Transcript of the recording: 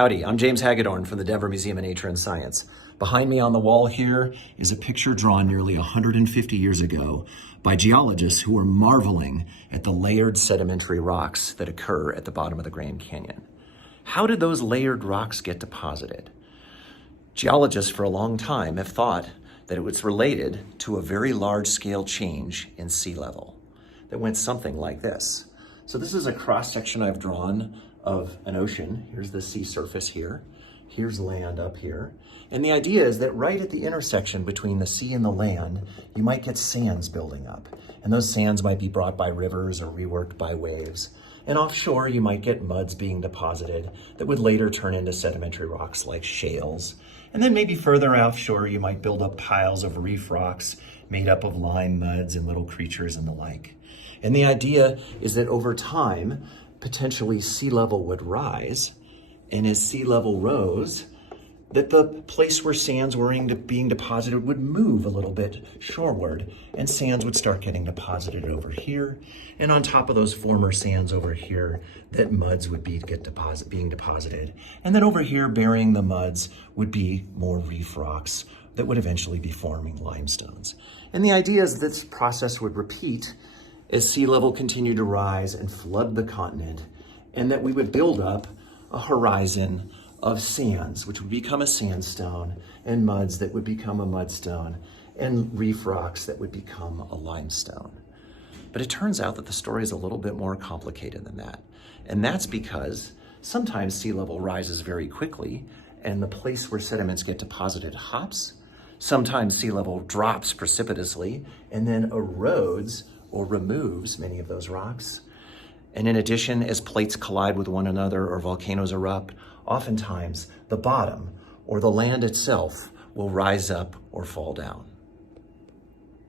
Howdy, I'm James Hagadorn from the Denver Museum of Nature and Science. Behind me on the wall here is a picture drawn nearly 150 years ago by geologists who were marveling at the layered sedimentary rocks that occur at the bottom of the Grand Canyon. How did those layered rocks get deposited? Geologists for a long time have thought that it was related to a very large-scale change in sea level that went something like this. So this is a cross-section I've drawn of an ocean. Here's the sea surface here. Here's land up here. And the idea is that right at the intersection between the sea and the land, you might get sands building up. And those sands might be brought by rivers or reworked by waves. And offshore, you might get muds being deposited that would later turn into sedimentary rocks like shales. And then maybe further offshore, you might build up piles of reef rocks made up of lime muds and little creatures and the like. And the idea is that over time, potentially sea level would rise, and as sea level rose, that the place where sands were being deposited would move a little bit shoreward, and sands would start getting deposited over here, and on top of those former sands over here, that muds would being deposited. And then over here, burying the muds, would be more reef rocks that would eventually be forming limestones. And the idea is this process would repeat as sea level continued to rise and flood the continent, and that we would build up a horizon of sands, which would become a sandstone, and muds that would become a mudstone, and reef rocks that would become a limestone. But it turns out that the story is a little bit more complicated than that. And that's because sometimes sea level rises very quickly, and the place where sediments get deposited hops. Sometimes sea level drops precipitously and then erodes or removes many of those rocks. And in addition, as plates collide with one another or volcanoes erupt, oftentimes the bottom or the land itself will rise up or fall down.